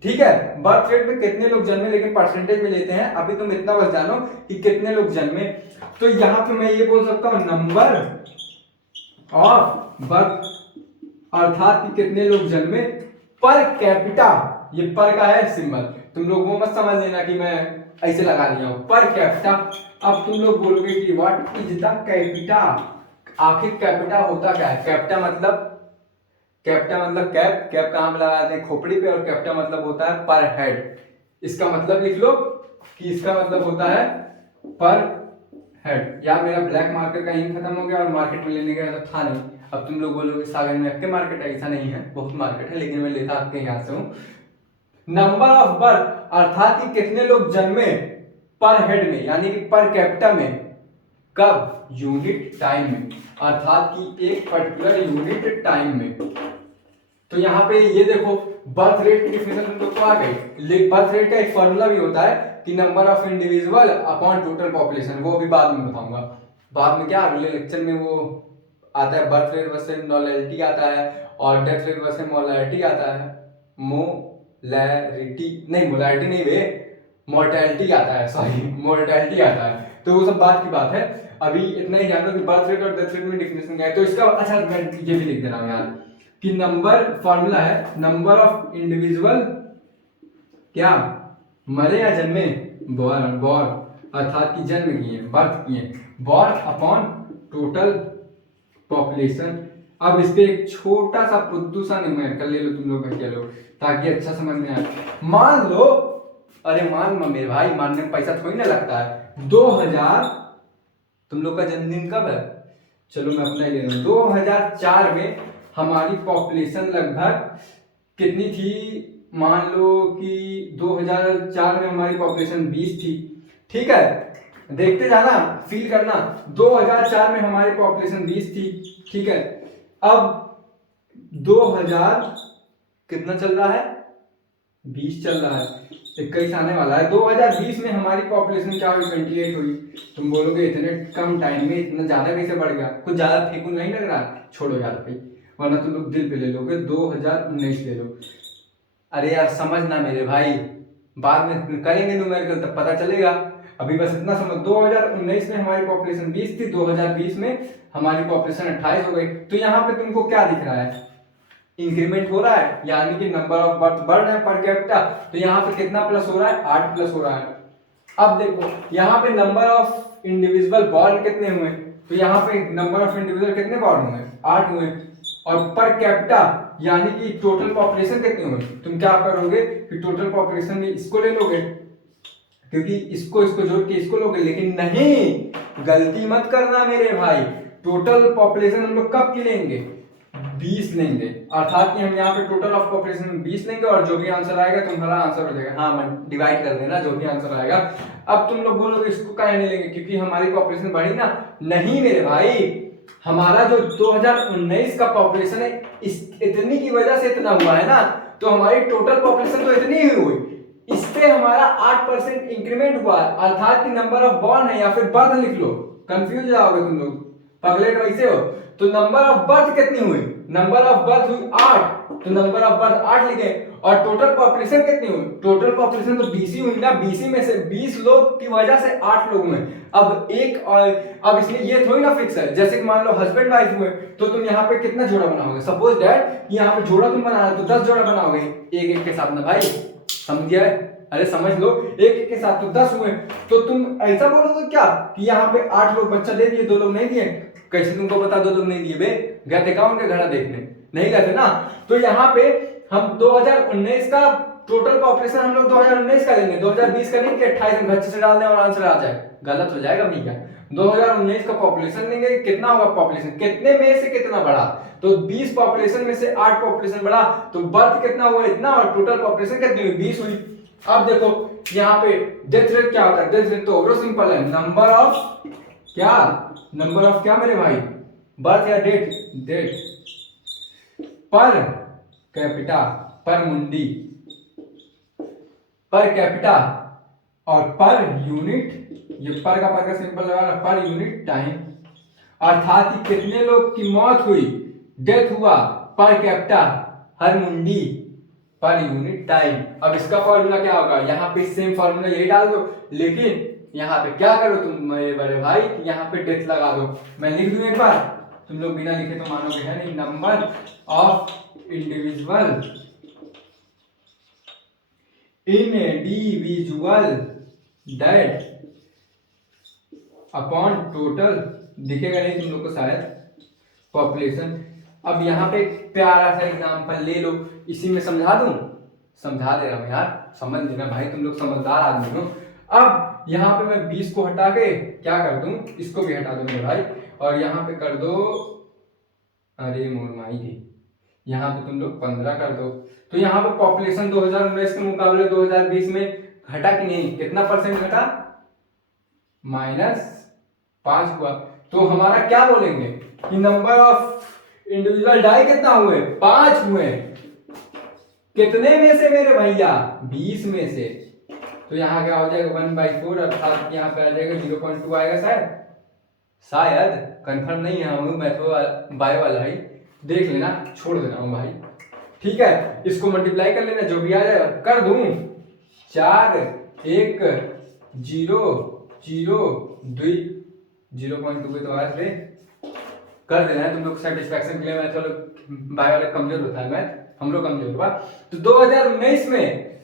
ठीक है, बर्थ रेट में कितने लोग जन्मे, लेकिन परसेंटेज में लेते हैं, अभी तुम इतना बस जानो कि कितने लोग जन्मे। तो यहाँ पे मैं ये बोल सकता हूँ नंबर ऑफ बर्थ, अर्थात कि कितने लोग जन्मे पर कैपिटा, ये पर का है सिंबल, तुम लोग वो मत समझ लेना कि मैं ऐसे लगा दिया हूं, पर कैपिटा। अब तुम लोग बोलोगे कि व्हाट इज द कैपिटा, आखिर कैपिटा होता क्या है, कैपिटा मतलब कैप कहां पे लगाते हैं, खोपड़ी पे, और कैपिटा मतलब होता है पर हेड। इसका मतलब लिख लो कि इसका मतलब होता है पर हेड। यार मेरा ब्लैक मार्कर का इंक खत्म हो गया और मार्केट में लेने गया तो था नहीं। अब तुम लोग बोलोगे सागर में अक्के मार्केट है, ऐसा नहीं है, बहुत मार्केट है, लेकिन मैं लेता आपके यहाँ से हूँ। नंबर ऑफ बर्थ, अर्थात कि कितने लोग जन्मे पर हेड में, यानी कि पर कैपिटा में, कब, यूनिट टाइम में, अर्थात कि एक पर्टिकुलर यूनिट टाइम में। तो यहाँ पे ये देखो बर्थ रेट की डिफिनेशन तुम लोग को आ गई। बर्थ रेट का एक फॉर्मूला भी होता है कि number of individual upon total population, वो भी बाद में बताऊंगा, बाद में क्या अगले लेक्चर में वो आता है, बर्थ रेट वर्सेस नॉर्मलिटी आता है, और डेथ रेट वर्सेस मोर्टेलिटी आता है, मोर्टेलिटी नहीं वे, मोर्टेलिटी आता है, सॉरी मोर्टेलिटी आता है, तो वो सब बात की बात है। अभी इतना ही जानो कि बर्थ रेट और डेथ रेट में डिफिनेशन क्या है। तो इसका अच्छा मैं ये भी लिख दे रहा हूँ यार कि नंबर फॉर्मूला है नंबर ऑफ इंडिविजुअल क्या मरे या जन्मे, बॉर्न अर्थात कि जन्म किए, बर्थ किए, बॉर्न अपॉन टोटल पॉपुलेशन, अब इस पे एक छोटा सा पुद्दू सा न्यूमेरिकल ले लो तुम लोग, क्या लो, ताकि अच्छा समझ में आए। मान लो, अरे मान लो मेरे भाई, मानने में पैसा थोड़ी ना लगता है। 2000, तुम लोग का जन्मदिन कब है? चलो मैं अपना ही ले रहा हूँ। 2004 में हमारी पॉपुलेशन लगभग कितनी थी? मान लो कि 2004 में हमारी पॉपुलेशन 20 थी, ठीक है? देखते जाना, फील करना। 2004 में हमारी पॉपुलेशन 20 थी, ठीक है? अब 2000 कितना चल रहा है? 20 चल रहा है, 21 आने वाला है। 2020 में हमारी पॉपुलेशन क्या हुई? 28 हुई। तुम बोलोगे इतने कम टाइम में इतना ज्यादा कैसे बढ़ गया? कुछ ज्यादा फेंकू नहीं लग रहा? छोड़ो यार भाई, वरना तुम लोग दिल पे ले लोगे। 2019 ले लो। अरे यार समझना मेरे भाई, बाद में करेंगे न्यूमेरिकल तब पता चलेगा। अभी बस इतना समझ, 2019 में हमारी पॉपुलेशन 20 थी, 2020 में हमारी पॉपुलेशन 28 हो गई। तो यहाँ पे तुमको क्या दिख रहा है? इंक्रीमेंट हो रहा है, यानी कि नंबर ऑफ बर्थ बढ़ रहा है पर कैपिटा। तो यहाँ पे कितना प्लस हो रहा है? 8 प्लस हो रहा है। अब देखो यहाँ पे नंबर ऑफ इंडिविजुअल बॉर्न कितने हुए? तो यहाँ पे नंबर ऑफ इंडिविजुअल कितने बॉर्न हुए? 8 हुए। और पर कैपिटा यानी कि टोटल पॉपुलेशन कितनी हुई? तुम क्या करोगे कि टोटल पॉपुलेशन में इसको ले लोगे, क्योंकि इसको जोड़ के इसको लोगे। लेकिन नहीं, गलती मत करना मेरे भाई। टोटल पॉपुलेशन हम लोग कब की लेंगे? 20 लेंगे, अर्थात कि हम यहाँ पे टोटल ऑफ पॉपुलेशन में 20 लेंगे और जो भी आंसर आएगा तुम्हारा आंसर हो जाएगा। हाँ, मैं डिवाइड कर देना जो भी आंसर आएगा। अब तुम लोग बोलोगे इसको काहे नहीं लेंगे क्योंकि हमारी पॉपुलेशन बढ़ी ना? नहीं मेरे भाई, हमारा जो 2019 का पॉपुलेशन है इस इतनी की वजह से इतना हुआ है ना, तो हमारी टोटल पॉपुलेशन तो इतनी ही हुई। इस पे हमारा 8% इंक्रीमेंट हुआ, अर्थात कि नंबर ऑफ बॉर्न है या फिर बर्थ लिख लो, कंफ्यूज जाओगे तुम लोग, पगलेट वैसे हो। तो नंबर ऑफ बर्थ कितनी हुई? नंबर ऑफ बर्थ हुई 8, तो नंबर ऑफ बर्थ 8 लिखे। और टोटल पॉपुलेशन कितनी हुई? टोटल पॉपुलेशन तो 20 ही हुई ना, 20 में से 20 लोग की वजह से 8 लोग हुए। अब एक और अब इसमें ये थोड़ी ना फिक्स है, जैसे कि मान लो हस्बैंड वाइफ हुए तो तुम यहाँ पे कितना जोड़ा बनाओगे? सपोज दैट यहाँ पे जोड़ा तुम बना रहे तो 10 जोड़ा बनाओगे एक एक के साथ ना भाई, समझ गया? अरे समझ लो, एक के साथ तो 10 हुए। तो तुम ऐसा बोलोगे क्या कि यहाँ पे 8 लोग बच्चा दे दिए, 2 लोग नहीं दिए? कैसे तुमको पता 2 लोग नहीं दिए बे? गए थे क्या उनके घर देखने? नहीं गए थे ना। तो यहाँ पे हम 2019 का टोटल पॉपुलेशन हम लोग 2019 का लेंगे, 2020 का नहीं कि 28 में बच्चे से डाल दें और आंसर आ जाए, गलत हो जाएगा भैया। 2019 का पॉपुलेशन लेंगे, कितना होगा पॉपुलेशन, कितने में से कितना बढ़ा? तो 20 पॉपुलेशन में से 8 पॉपुलेशन बढ़ा, तो बर्थ कितना हुआ? इतना, और टोटल पॉपुलेशन कितनी हुई? 20 हुई। अब देखो यहाँ पे डेथ रेट क्या होता है? डेथ रेट तो और सिंपल है, नंबर ऑफ क्या? नंबर ऑफ क्या मेरे भाई? बर्थ या डेट? डेट पर कैपिटा, पर मुंडी, पर कैपिटा और पर यूनिट, ये पर का सिंपल लगा, पर यूनिट टाइम, अर्थात कि कितने लोग की मौत हुई, डेथ हुआ, पर कैपिटा, हर मुंडी, पर यूनिट टाइम। अब इसका फॉर्मूला क्या होगा? यहाँ पे सेम फॉर्मूला यही डाल दो, लेकिन यहाँ पे क्या करो तुम मेरे बड़े भाई, यहाँ पे डेथ लगा दो। मैं लिख दूं एक बार, तुम लोग बिना लिखे तो मानोगे है नहीं। Number of individual death upon total, दिखेगा नहीं तुम लोग को शायद, पॉपुलेशन। अब यहाँ पे प्यारा सा एग्जांपल ले लो, इसी में समझा दूं? समझा दे रहा हूं यार, समझ लेना भाई, तुम लोग समझदार आदमी हो। अब यहाँ पे मैं 20 को हटा के क्या कर दूं? इसको भी हटा दो मेरे भाई, और यहाँ पे कर दो, अरे मोर माई थी, यहाँ पे तुम लोग 15 कर दो। तो यहाँ पे पॉपुलेशन 2019 के मुकाबले 2020 में घटा कि नहीं? कितना परसेंट घटा? -5 हुआ। तो हमारा क्या बोलेंगे कि नंबर ऑफ इंडिविजुअल डाई कितना हुए? 5 हुए। कितने में से मेरे भैया? 20 में से। तो यहाँ क्या हो जाएगा? 1/4, अर्थात यहाँ पे आ जाएगा 0.2 आएगा शायद कंफर्म नहीं है, मैथ्स बायो वाला है, देख लेना, छोड़ देना हूँ भाई, ठीक है? इसको मल्टीप्लाई कर लेना, जो भी आ जाएगा कर दूं। 4 1 0 0 2 0.2 पे तो आज रे कर देना है तुम लोग सेटिस्फैक्शन के लिए। मैथ वाले बायो वाले कमजोर होता है, मैथ हम लोग कमजोर हुआ। तो 2019 में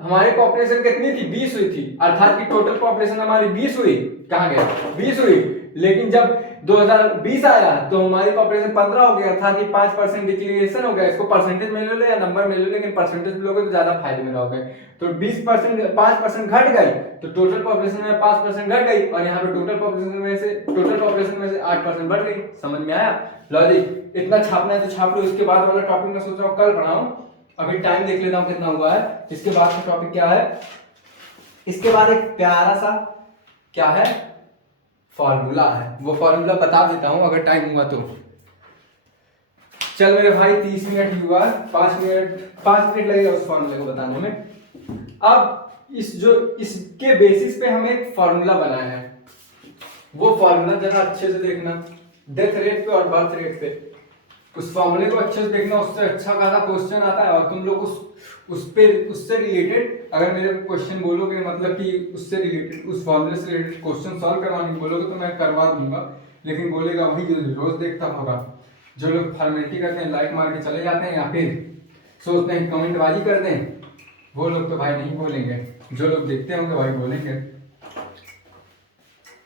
हमारी पॉपुलेशन कितनी थी? 20 हुई थी, अर्थात कि टोटल पॉपुलेशन हमारी 20 हुई। कहाँ गए? 20 हुई। लेकिन जब 2020 आया तो हमारी पॉपुलेशन 15 हो गया था कि 5% डिक्लेरेशन हो गया। इसको परसेंटेज में ले लो या नंबर में ले लो, लेकिन परसेंटेज में लोगे तो ज्यादा फायदे में रहोगे। तो 20% 5% घट गई तो टोटल पॉपुलेशन में 5% घट गई, और यहाँ पे टोटल पॉपुलेशन में से 8% बढ़ गई। समझ में आया लॉजिक? इतना छापना है तो छाप लो। इसके बाद वाला टॉपिक मैं सोच रहा हूँ कल पढ़ाऊं। अभी टाइम देख लेता हूँ कितना हुआ है। इसके बाद का टॉपिक क्या है? इसके बाद एक प्यारा सा क्या है, फॉर्मूला है। वो फॉर्मूला बता देता हूं अगर टाइम हुआ तो। चल मेरे भाई 30 मिनट ही हुआ, 5 मिनट लगेगा उस फॉर्मूले को बताने में। अब इसके बेसिस पे हम एक फॉर्मूला बनाया है। वो फॉर्मूला जरा अच्छे से देखना, डेथ रेट पे और बर्थ रेट पे। उस फॉर्मूले को अच्छे से देखना, उससे अच्छा खासा क्वेश्चन आता है। और तुम लोग उससे रिलेटेड अगर मेरे क्वेश्चन बोलोगे, मतलब कि उससे रिलेटेड, उस फॉर्मूले से रिलेटेड क्वेश्चन सॉल्व करवाने बोलोगे तो मैं करवा दूंगा। लेकिन बोलेगा वही जो रोज देखता होगा, जो लोग फॉर्मेलिटी करते हैं, लाइक मार के चले जाते हैं या फिर सोचते हैं कमेंटबाजी कर दें, वो लोग तो भाई नहीं बोलेंगे। जो लोग देखते होंगे भाई बोलेंगे।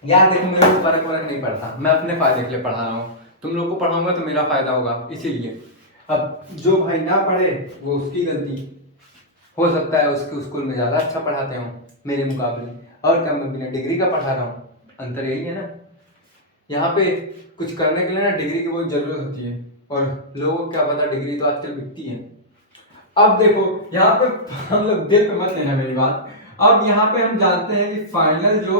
यार देखो, मेरे को फर्क नहीं पड़ता, मैं अपने फायदे के लिए पढ़ा रहा हूँ। तुम लोग को पढ़ाऊंगा तो मेरा फायदा होगा, इसीलिए। अब जो भाई ना पढ़े वो उसकी गलती। हो सकता है उसके स्कूल में ज़्यादा अच्छा पढ़ाते हो मेरे मुकाबले, और क्या मैं बिना डिग्री का पढ़ा रहा हूँ। अंतर यही है ना। यहाँ पे कुछ करने के लिए ना डिग्री की बहुत ज़रूरत होती है, और लोगों को क्या पता डिग्री तो आजकल बिकती है। अब देखो यहाँ पे हम लोग दिल पे मत लेना मेरी बात। अब यहाँ पे हम जानते हैं कि फाइनल जो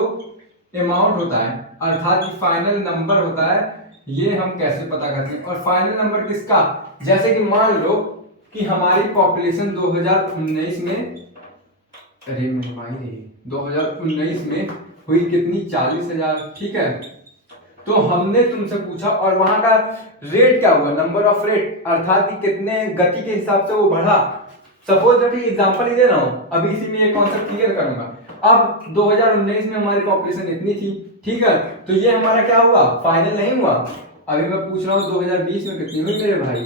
अमाउंट होता है, अर्थात कि फाइनल नंबर होता है, ये हम कैसे पता करते हैं। और फाइनल नंबर किसका? जैसे कि मान लो कि हमारी पॉपुलेशन 2019 में, अरे मेरे भाई 2019 में हुई कितनी? 40,000, ठीक है। तो हमने तुमसे पूछा और वहां का रेट क्या हुआ? नंबर ऑफ रेट, अर्थात कि कितने गति के हिसाब से वो बढ़ा। सपोज अभी एग्जांपल ही दे रहा हूं, अभी इसी में ये कॉन्सेप्ट क्लियर करूंगा। अब 2019 में हमारी पॉपुलेशन इतनी थी, ठीक है। तो ये हमारा क्या हुआ? फाइनल नहीं हुआ। अभी मैं पूछ रहा हूँ 2020 में कितनी हुई मेरे भाई,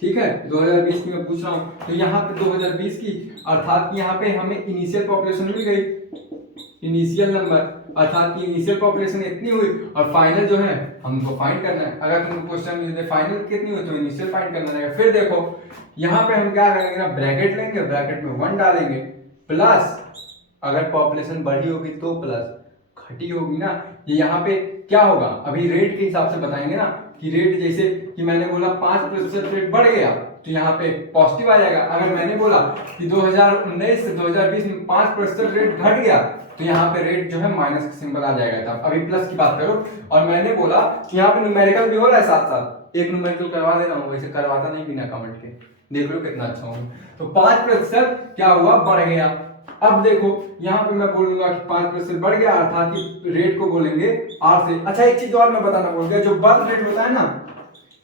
ठीक है। 2020 की मैं पूछ रहा हूँ, तो यहाँ पे 2020 की, अर्थात यहाँ पे हमें इनिशियल पॉपुलेशन मिल गई, इनिशियल नंबर, अर्थात कि इनिशियल पॉपुलेशन इतनी हुई, और फाइनल जो है हमको फाइंड करना है। अगर तुमको क्वेश्चन मिल जाए फाइनल कितनी हुई तो इनिशियल फाइंड करना रहेगा। फिर देखो यहाँ पे हम क्या करेंगे ना, ब्रैकेट लेंगे, ब्रैकेट में 1 डालेंगे, प्लस अगर पॉपुलेशन बढ़ी होगी तो प्लस, घटी होगी ना, ये यहाँ पे क्या होगा? अभी रेट के हिसाब से बताएंगे ना, कि रेट जैसे कि मैंने बोला 5% रेट बढ़ गया तो यहाँ पे पॉजिटिव आ जाएगा। अगर मैंने बोला कि 2019 से 2020 में 5% रेट घट गया तो यहाँ पे रेट जो है माइनस का सिंबल आ जाएगा। तब अभी प्लस की बात करो, और मैंने बोला कि यहाँ पे न्यूमेरिकल भी हो रहा है साथ साथ, एक न्यूमेरिकल करवा दे रहा हूँ, वैसे करवाता नहीं बिना कमेंट के, देख लो कितना अच्छा होगा। तो 5% क्या हुआ? बढ़ गया। अब देखो यहाँ पे मैं बोलूंगा कि 5% बढ़ गया, अर्थात कि रेट को बोलेंगे आर से। अच्छा एक चीज और मैं बताना भूल गया, जो बर्थ रेट होता है ना,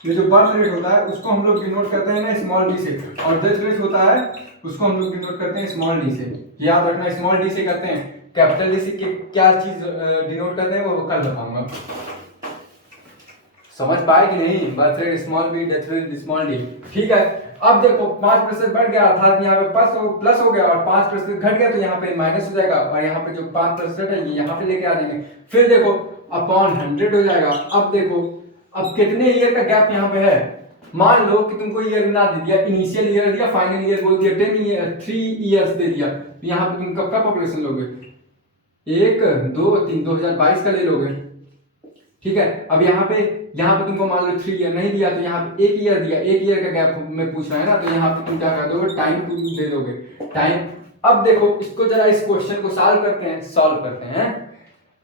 ये जो बर्थ रेट होता है उसको हम लोग डिनोट करते हैं ना स्मॉल डी से, और डेथ रेट होता है उसको हम लोग डिनोट करते हैं स्मॉल डी से। याद रखना, स्मॉल डी से करते हैं, कैपिटल डी से क्या चीज डिनोट करते हैं वो कल बताऊंगा। समझ पाए कि नहीं? Birth rate small B, death rate small D, ठीक है। अब देखो 5% बढ़ गया, अर्थात यहाँ पे प्लस हो गया, और 5% घट गया तो यहाँ पे माइनस हो जाएगा, और यहाँ पे जो 5% है ये यहाँ पे लेके आ जाएंगे। फिर देखो अपॉन 100 हो जाएगा। अब देखो अब कितने ईयर का गैप यहाँ पे है? मान लो कि तुमको ईयर ना दे दिया, इनिशियल ईयर दिया, फाइनल ईयर बोल दिया, 3 ईयर्स दे दिया, तो यहाँ पे तुम कब का पॉपुलेशन लोगे? 1 2 3 2022 का ले लोगे, ठीक है। अब यहाँ पे तुमको मान लो 3 ईयर नहीं दिया तो यहाँ पे 1 ईयर दिया, 1 ईयर का गैप में पूछ रहा है ना, तो यहाँ पे तुम क्या कर दोगे? टाइम दे दोगे, टाइम। अब देखो इसको जरा, इस क्वेश्चन को सॉल्व करते हैं।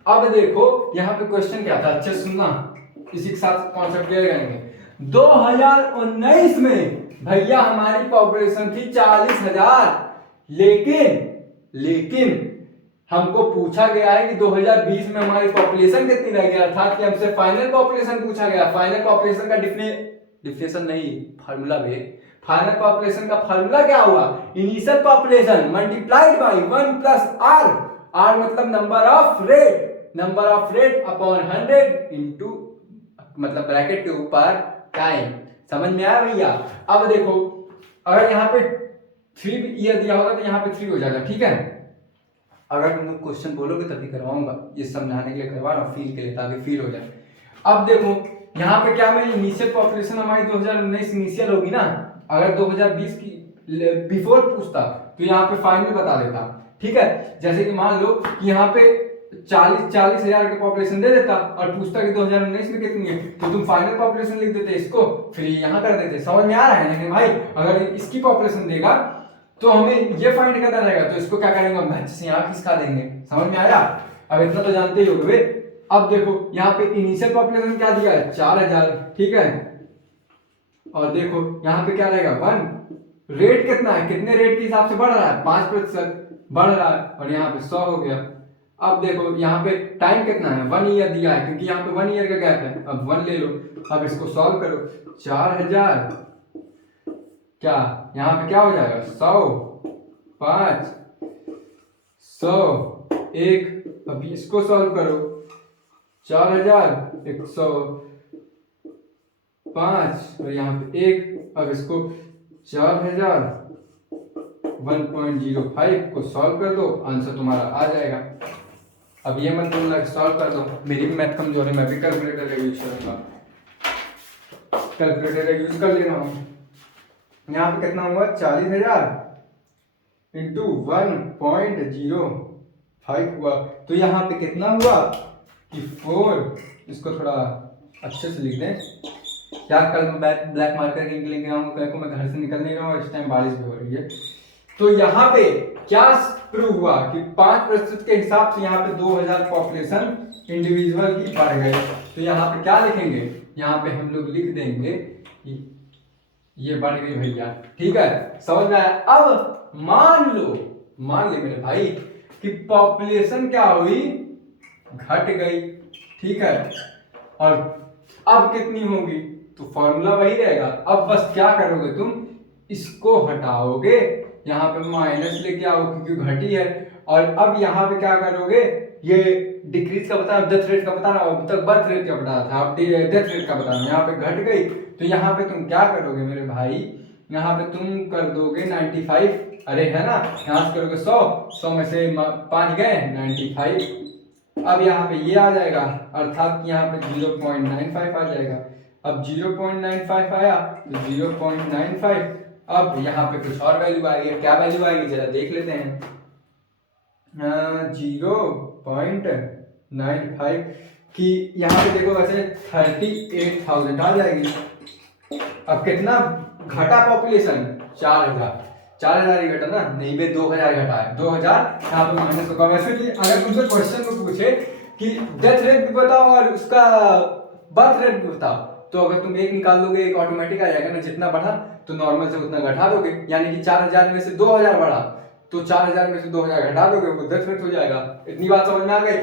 अब देखो यहाँ पे क्वेश्चन क्या था, अच्छे सुनना, इसी के साथ कॉन्सेप्ट क्लियर करेंगे। 2019 में भैया हमारी पॉपुलेशन थी 40,000, लेकिन हमको पूछा गया है कि 2020 में हमारी पॉपुलेशन कितनी रह गई, अर्थात कि हमसे फाइनल पॉपुलेशन पूछा गया। फाइनल पॉपुलेशन का डिफिनेशन नहीं, फार्मूला भी। फाइनल पॉपुलेशन का फार्मूला क्या हुआ? Initial population multiplied by 1 plus R, R मतलब number of rate upon 100 into, मतलब ब्रैकेट के ऊपर टाइम। समझ में आया भैया? अब देखो अगर यहाँ पे 3 ईयर दिया होगा तो यहाँ पे 3 हो जाएगा, ठीक है। अगर तुम क्वेश्चन बोलोगे तभी करवाऊंगा, ये समझाने के लिए करवा रहा हूँ, फील के लिए, ताकि फील हो जाए। अब देखो यहाँ पे क्या मेरी इनिशियल पॉपुलेशन हमारी 2019 इनिशियल होगी ना, अगर 2020 की बिफोर पूछता तो यहाँ पे फाइनल बता देता, ठीक है। जैसे कि मान लो कि यहाँ पे 40 हजार के पॉपुलेशन दे देता और पूछता कि 2019 में कितनी है, तो तुम फाइनल पॉपुलेशन लिख देते इसको, फिर यहाँ कर देते। समझ में आ रहा है? लेकिन भाई अगर इसकी पॉपुलेशन देगा तो हमें ये फाइंड करना रहेगा, तो इसको क्या करेंगे हम मैच से यहाँ खिसका देंगे। समझ में आया? अब इतना तो जानते ही होगे। अब देखो यहाँ पे इनिशियल पॉपुलेशन क्या दिया है, 4000, ठीक है। और देखो यहाँ पे क्या रहेगा 1, रेट कितना है, कितने रेट के हिसाब से बढ़ रहा है, 5% बढ़ रहा है, और यहाँ पे 100 हो गया। अब देखो यहाँ पे टाइम कितना है, 1 ईयर दिया है, क्योंकि यहाँ पे 1 ईयर का गैप है। अब 1 ले लो, अब इसको सॉल्व करो, 4000 क्या यहाँ पे क्या हो जाएगा, 100, 5, 100, 1। अब इसको सॉल्व करो, 4105 और यहाँ पे 1। अब इसको 4000 1.05 को सॉल्व कर दो, आंसर तुम्हारा आ जाएगा। अब ये मत बोलना कि सॉल्व कर दो, मेरी भी मैथ कमजोर है, मैं भी कैलकुलेटर का यूज करूंगा, कैलकुलेटर का यूज कर ले रहा हूँ। यहाँ पे कितना हुआ, 40,000 इंटू 1.05 हुआ, तो यहाँ पे कितना हुआ कि 4। इसको थोड़ा अच्छे से लिख दें, क्या कल मैं ब्लैक मार्कर की इंक लेके आऊंगा, कल को मैं घर से निकल नहीं रहा हूँ, इस टाइम बारिश भी हो रही है। तो यहाँ पे क्या प्रूव हुआ कि 5% के हिसाब से यहाँ पे 2000 पॉपुलेशन इंडिविजुअल की बढ़ गई। तो यहाँ पे क्या लिखेंगे, यहाँ पे हम लोग लिख देंगे कि ये बढ़ गई भैया, ठीक है। समझ में आया? अब मान ले मेरे भाई कि पॉपुलेशन क्या हुई, घट गई, ठीक है। और अब कितनी होगी, तो फॉर्मूला वही रहेगा। अब बस क्या करोगे तुम, इसको हटाओगे, यहाँ पे माइनस लेके आओ क्योंकि घटी है, और अब यहाँ पे क्या करोगे, ये डिक्रीज का बता, डेथ रेट का बता रहा हूं, अब तक बर्थ रेट का बता था, अब डेथ रेट का बता रहा हूं। यहाँ पे घट गई तो यहाँ पे तुम क्या करोगे मेरे भाई, यहाँ पे तुम कर दोगे 95, अरे है ना, यहाँ से करोगे 100 में से 5 गए 95। अब यहाँ पे ये आ जाएगा, अर्थात यहाँ पे 0.95 आ जाएगा। अब 0.95 आया तो 0.95, अब यहाँ पे कुछ और वैल्यू आ गई, क्या वैल्यू आएगी जरा देख लेते हैं। 0.95 की यहाँ पे देखो वैसे 38,000 आ जाएगी। अब कितना घटा पॉपुलेशन, 4000 ही घटा ना, नहीं बे 2000 घटा है, 2000 यहाँ पे माइनस होगा। वैसे भी अगर तुमसे क्वेश्चन में पूछे कि डेथ रेट भी बताओ और उसका बर्थ रेट भी बताओ, तो अगर तुम एक निकाल दोगे एक ऑटोमेटिक आ जाएगा ना, जितना बढ़ा तो नॉर्मल से उतना घटा दोगे, यानी कि 4000 में से 2000 बढ़ा तो 4000 में से 2000 घटा दोगे, वो डेथ रेट हो जाएगा। इतनी बात समझ में आ गई,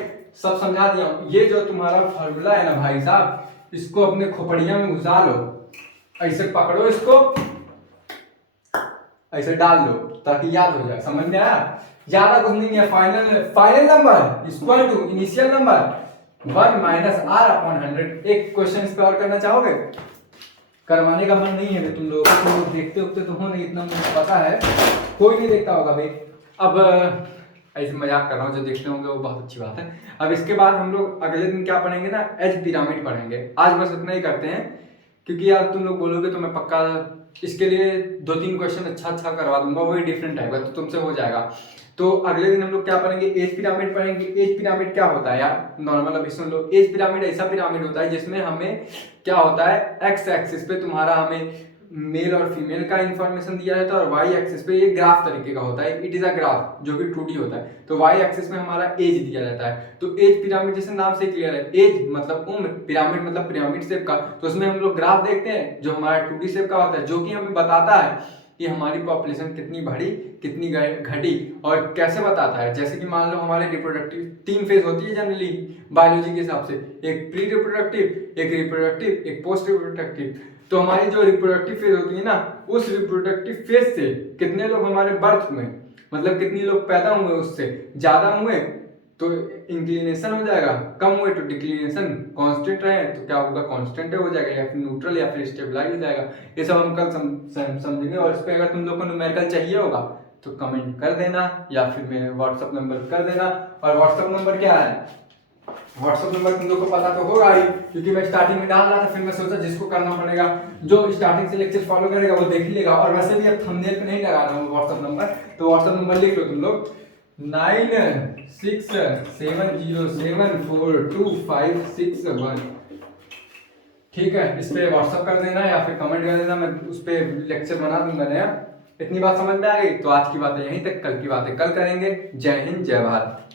सब समझा दिया। ये जो तुम्हारा फॉर्मूला है ना भाई साहब, इसको अपने खोपड़िया में घुसा लो, ऐसे पकड़ो इसको, ऐसे डाल लो ताकि याद हो जाए। समझ में आया? ज्यादा कुछ नहीं है। Final number equal to initial number 1 minus R upon 100। एक क्वेश्चन इस पे और करना चाहोगे? करवाने का मन नहीं है तुम लोगों को, तुम लोग देखते होते तो हो नहीं, इतना मुझे पता है, कोई नहीं देखता होगा भाई। अब ऐसे मजाक कर रहा हूँ, जो देखते होंगे वो बहुत अच्छी बात है। अब इसके बाद हम लोग अगले दिन क्या पढ़ेंगे ना, एच पिरामिड पढ़ेंगे। आज बस इतना ही करते हैं, क्योंकि यार तुम लोग बोलोगे तो मैं पक्का इसके लिए 2-3 क्वेश्चन अच्छा करवा दूंगा, वही डिफरेंट आएगा तो तुमसे हो जाएगा। तो अगले दिन हम लोग क्या पढ़ेंगे, एज पिरामिड पढ़ेंगे। एज पिरामिड क्या होता है यार, नॉर्मल अभी सुन लो। एज पिरामिड ऐसा पिरामिड होता है जिसमें हमें क्या होता है, एक्स एक्सिस पे तुम्हारा हमें मेल और फीमेल का इंफॉर्मेशन दिया जाता है, और वाई एक्सिस पे ये ग्राफ तरीके का होता है, इट इज अ ग्राफ जो कि 2D होता है। तो वाई एक्सिस में हमारा एज दिया जाता है। तो एज पिरामिड जैसे नाम से क्लियर है, एज मतलब उम्र, पिरामिड मतलब पिरामिड शेप का। तो उसमें हम लोग ग्राफ देखते हैं जो हमारा 2D शेप का होता है, जो कि हमें बताता है कि हमारी पॉपुलेशन कितनी बढ़ी कितनी घटी। और कैसे बताता है, जैसे कि मान लो हमारे रिप्रोडक्टिव 3 फेज होती है जनरली बायोलॉजी के हिसाब से, एक प्री रिप्रोडक्टिव, एक रिप्रोडक्टिव, एक पोस्ट रिप्रोडक्टिव। तो हमारी जो रिप्रोडक्टिव फेज होती है ना, उस रिप्रोडक्टिव फेज से कितने लोग हमारे बर्थ हुए, मतलब कितने लोग पैदा हुए, उससे ज्यादा हुए तो इंक्लिनेशन हो जाएगा, कम हुए तो डिक्लिनेशन, कांस्टेंट रहे तो क्या होगा, कांस्टेंट हो जाएगा, या फिर न्यूट्रल या फिर स्टेबलाइज हो जाएगा। ये सब हम कल समझेंगे। और इस पे अगर तुम लोग को न्यूमेरिकल चाहिए होगा तो कमेंट कर देना, या फिर मेरे व्हाट्सअप नंबर कर देना। और व्हाट्सअप नंबर क्या है, व्हाट्सअप नंबर तुम लोग को पता तो होगा ही, क्योंकि मैं स्टार्टिंग में डाल रहा था, फिर मैं सोचा जिसको करना पड़ेगा, जो स्टार्टिंग से लेक्चर फॉलो करेगा वो देख ही लेगा। और वैसे भी अब थंबनेल पे नहीं लगा रहा हूँ व्हाट्सअप नंबर, तो व्हाट्सअप नंबर लिख लो तुम लोग 9670742561। ठीक है, इस पे व्हाट्सअप कर देना या फिर कमेंट कर देना, मैं उस पे लेक्चर बना दूंगा नया। इतनी बात समझ में आ गई? तो आज की बातें यहीं तक, कल की बातें कल करेंगे। जय हिंद, जय भारत।